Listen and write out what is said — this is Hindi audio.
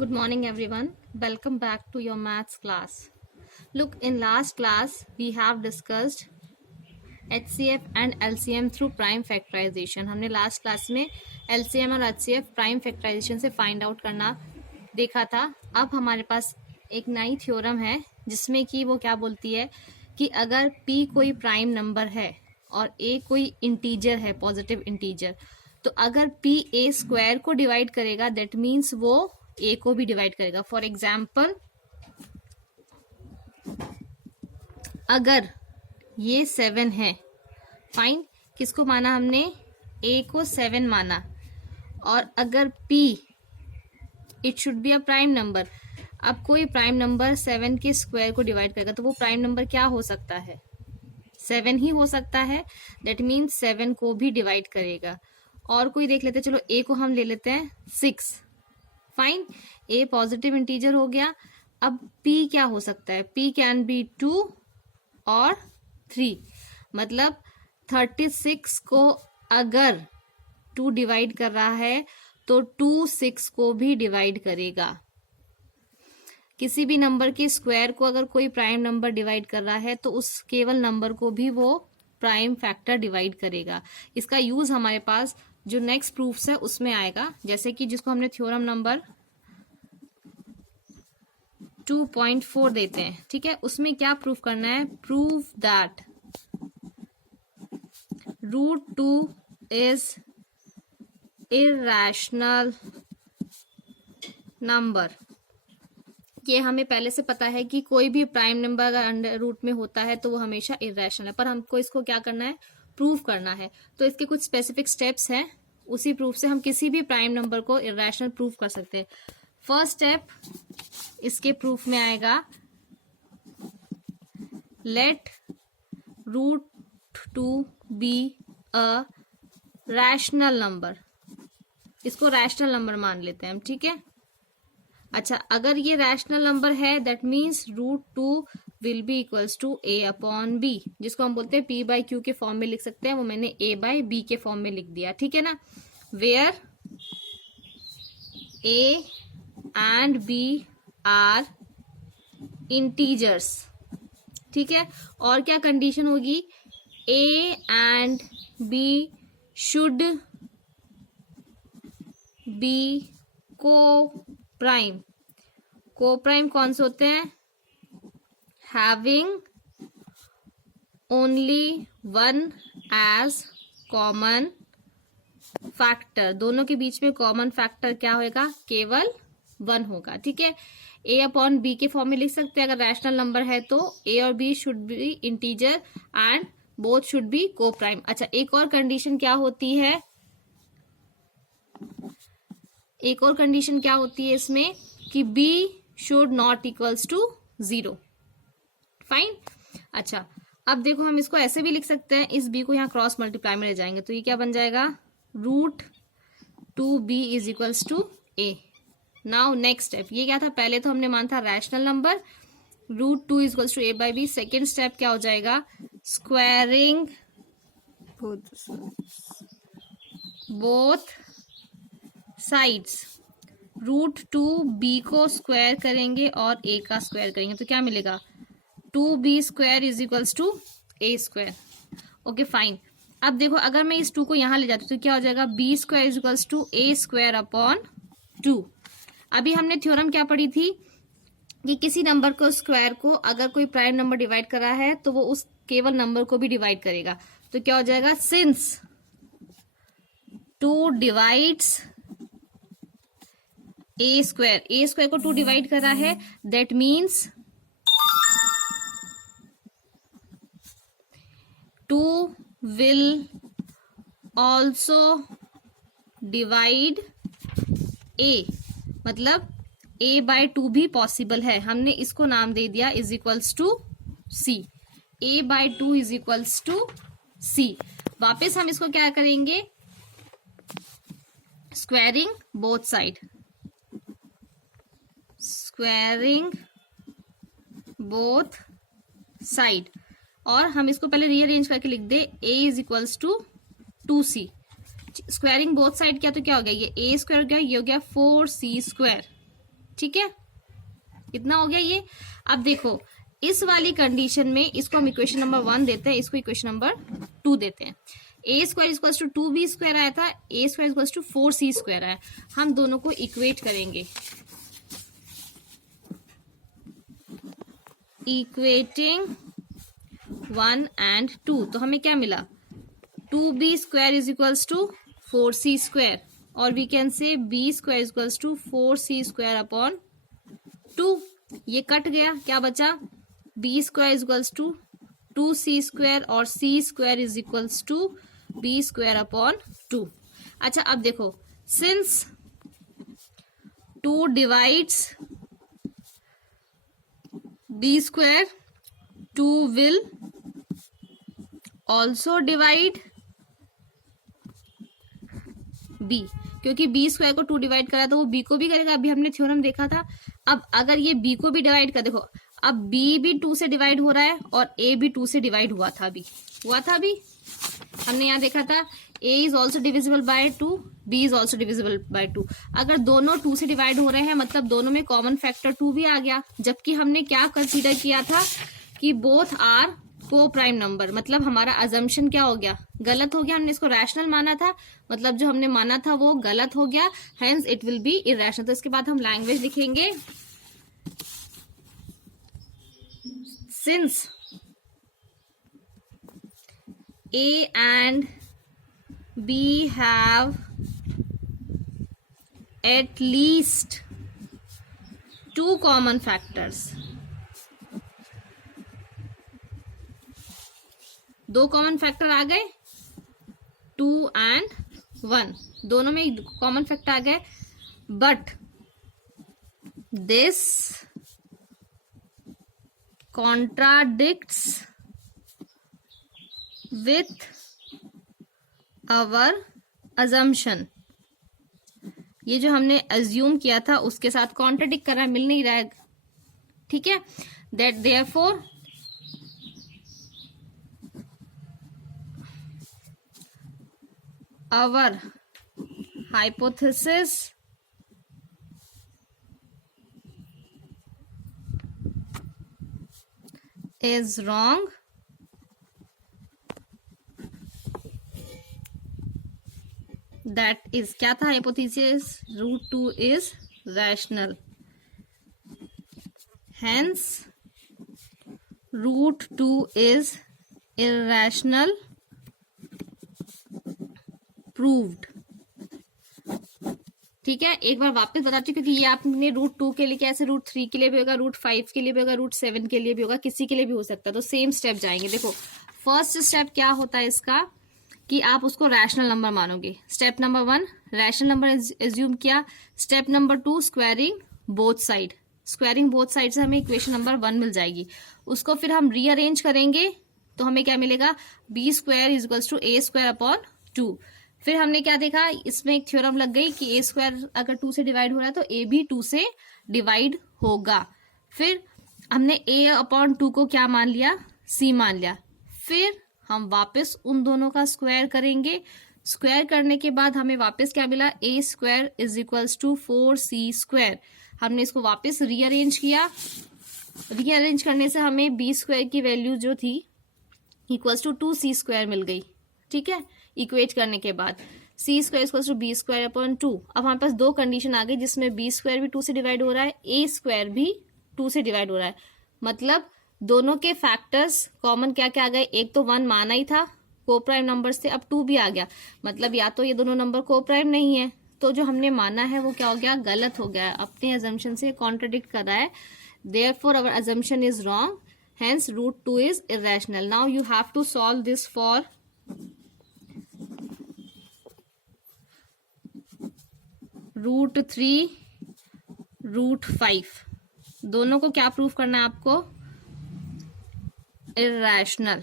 Good morning everyone. Welcome back to your maths class. Look, in last class we have discussed HCF and LCM through prime factorization. हमने लास्ट क्लास में LCM और HCF प्राइम फैक्टराइजेशन से फाइंड आउट करना देखा था. अब हमारे पास एक नई थ्योरम है जिसमें कि वो क्या बोलती है कि अगर P कोई प्राइम नंबर है और A कोई इंटीजर है, पॉजिटिव इंटीजर, तो अगर P A स्क्वायर को डिवाइड करेगा दैट मीन्स वो A को भी डिवाइड करेगा. फॉर एग्जाम्पल, अगर ये 7 है, फाइन, किसको माना हमने? A को 7 माना. और अगर P it should be a prime number. अब कोई प्राइम नंबर 7 के स्क्वायर को डिवाइड करेगा तो वो प्राइम नंबर क्या हो सकता है? 7 ही हो सकता है. दैट मीन्स 7 को भी डिवाइड करेगा. और कोई देख लेते हैं. चलो A को हम ले लेते हैं 6. फाइन, A पॉजिटिव इंटीजर हो गया. अब P क्या हो सकता है? P कैन बी 2 और 3. मतलब 36 को अगर 2 डिवाइड कर रहा है तो 2 6 को भी डिवाइड करेगा. किसी भी नंबर के स्क्वायर को अगर कोई प्राइम नंबर डिवाइड कर रहा है तो उस केवल नंबर को भी वो प्राइम फैक्टर डिवाइड करेगा. इसका यूज हमारे पास जो नेक्स्ट प्रूफ्स है उसमें आएगा, जैसे कि जिसको हमने थ्योरम नंबर 2.4 देते हैं. ठीक है, उसमें क्या प्रूफ करना है? Prove that √2 is irrational number. ये हमें पहले से पता है कि कोई भी प्राइम नंबर अगर अंडर रूट में होता है तो वो हमेशा इरैशनल है, पर हमको इसको क्या करना है? प्रूव करना है. तो इसके कुछ स्पेसिफिक स्टेप्स हैं, उसी प्रूफ से हम किसी भी प्राइम नंबर को इरैशनल प्रूव कर सकते हैं. फर्स्ट स्टेप इसके प्रूफ में आएगा, let √2 be a rational number. इसको रैशनल नंबर मान लेते हैं हम. ठीक है, अच्छा, अगर ये रैशनल नंबर है that means √2 will be equals to A/B, जिसको हम बोलते हैं P/Q के फॉर्म में लिख सकते हैं. वो मैंने A/B के फॉर्म में लिख दिया. ठीक है ना, where A and B are integers. ठीक है, और क्या कंडीशन होगी? A and B should be coprime. Coprime कौन से होते हैं? Having only one as common factor. दोनों के बीच में कॉमन फैक्टर क्या होगा? केवल 1 होगा. ठीक है, A/B के फॉर्म में लिख सकते हैं. अगर रैशनल नंबर है तो A और B should B integer and both should be co-prime. अच्छा, एक और कंडीशन क्या होती है? एक और कंडीशन क्या होती है इसमें कि B should not equals to 0. Fine. अच्छा, अब देखो हम इसको ऐसे भी लिख सकते हैं, इस B को यहाँ क्रॉस मल्टीप्लाई में ले जाएंगे तो ये क्या बन जाएगा? √2B is equals to A. Now next step, ये क्या था? पहले तो हमने माना था rational number, √2 is equals to A/B. Second step क्या हो जाएगा? Squaring both sides. √2B को स्क्वायर करेंगे और A का स्क्वायर करेंगे तो क्या मिलेगा? 2B square is equals to A square. Okay fine. अब देखो, अगर मैं इस 2 को यहां ले जाती हूँ तो क्या हो जाएगा? B square is equals to A square upon 2. अभी हमने थ्योरम क्या पढ़ी थी कि किसी नंबर को स्क्वायर को अगर कोई प्राइम नंबर डिवाइड कर रहा है तो वो उस केवल नंबर को भी डिवाइड करेगा. तो क्या हो जाएगा? सिंस 2 डिवाइड्स A स्क्वायर को 2 डिवाइड कर रहा है, that means 2 will also divide A. मतलब A/2 भी पॉसिबल है. हमने इसको नाम दे दिया is equals to C. A/2 is equals to C. वापस हम इसको क्या करेंगे? Squaring both side. Squaring both side. और हम इसको पहले रीअरेंज करके लिख दे, A is equals to 2C. Squaring both side किया तो क्या हो गया? ये A स्क्वायर हो गया, ये हो गया 4C स्क्वायर. ठीक है, इतना हो गया ये। अब देखो इस वाली कंडीशन में इसको हम इक्वेशन नंबर 1 देते हैं, इसको इक्वेशन नंबर 2 देते हैं। A square equals to 2b square आया था, A square equals to 4c square आया। हम दोनों को इक्वेट करेंगे, इक्वेटिंग 1 एंड 2, तो हमें क्या मिला, 2b square is equals to 4c square, और we can say b square is equals to 4c square upon 2। ये कट गया, क्या बचा, b square is equals to 2c square और c square is equals to b square upon 2। अच्छा अब देखो, since 2 divides b square, 2 will also divide b, क्योंकि b स्क्वायर को 2 डिवाइड करा तो वो b को भी करेगा, अभी हमने थ्योरम देखा था। अब अगर ये b को भी डिवाइड कर, देखो अब b भी 2 से डिवाइड हो रहा है और a भी 2 से डिवाइड हुआ था अभी हमने यहाँ देखा था a is also divisible by 2, b is also divisible by 2। अगर दोनों 2 से डिवाइड हो रहे हैं मतलब दोनों में कॉमन फैक्टर 2 भी आ गया, जबकि हमने क्या कंसीडर किया था कि बोथ आर को प्राइम नंबर, मतलब हमारा अजम्पशन क्या हो गया, गलत हो गया, हमने इसको रैशनल माना था, मतलब जो हमने माना था वो गलत हो गया, hence it will be irrational. तो इसके बाद हम लैंग्वेज लिखेंगे, since A and B have at least 2 common factors, 2 common factor आ गए, 2 and 1 दोनों में कॉमन फैक्टर आ गए, but this contradicts with our assumption. ये जो हमने अज्यूम किया था उसके साथ कॉन्ट्राडिक्ट कर रहा है, मिल नहीं रहा है, ठीक है। That therefore our hypothesis is wrong, that is क्या था hypothesis, √2 is rational, hence √2 is irrational, proved. ठीक है, एक बार वापस बताती हूँ क्योंकि ये आपने √2 के लिए कैसे √3 के लिए भी होगा, √5 के लिए भी होगा, √7 के लिए भी होगा, किसी के लिए भी हो सकता है, तो सेम स्टेप जाएंगे। देखो फर्स्ट स्टेप क्या होता है इसका कि आप उसको रैशनल नंबर मानोगे। Step number 1 rational number assume किया। Step number 2 squaring both side, squaring both side से हमें इक्वेशन नंबर 1 मिल जाएगी। उसको फिर हम रीअरेंज करेंगे तो हमें क्या मिलेगा, b square is equals to a square upon 2। फिर हमने क्या देखा, इसमें एक थ्योरम लग गई कि a स्क्वायर अगर 2 से डिवाइड हो रहा है तो a भी 2 से डिवाइड होगा। फिर हमने a अपॉन 2 को क्या मान लिया, c मान लिया। फिर हम वापस उन दोनों का स्क्वायर करेंगे, स्क्वायर करने के बाद हमें वापस क्या मिला, a square is equals to 4c square. हमने इसको वापस रीअरेंज किया, रीअरेंज करने से हमें b स्क्वायर की वैल्यू जो थी इक्वल्स टू 2c स्क्वायर मिल गई। ठीक है, इक्वेट करने के बाद c square equals to b square upon 2। अब हमारे पास दो कंडीशन आ गई जिसमें b स्क्वायर भी 2 से डिवाइड हो रहा है, a स्क्वायर भी 2 से डिवाइड हो रहा है, मतलब दोनों के फैक्टर्स कॉमन क्या क्या आ गए, एक तो 1 माना ही था को प्राइम नंबर से, अब 2 भी आ गया, मतलब या तो ये दोनों नंबर को प्राइम नहीं है, तो जो हमने माना है वो क्या हो गया, गलत हो गया, अपने अजम्पशन से कॉन्ट्रडिक्ट कर रहा है। Therefore our assumption is wrong, hence √2 is irrational. Now you have to solve this for √3 √5, दोनों को क्या प्रूफ करना है आपको, इरेशनल।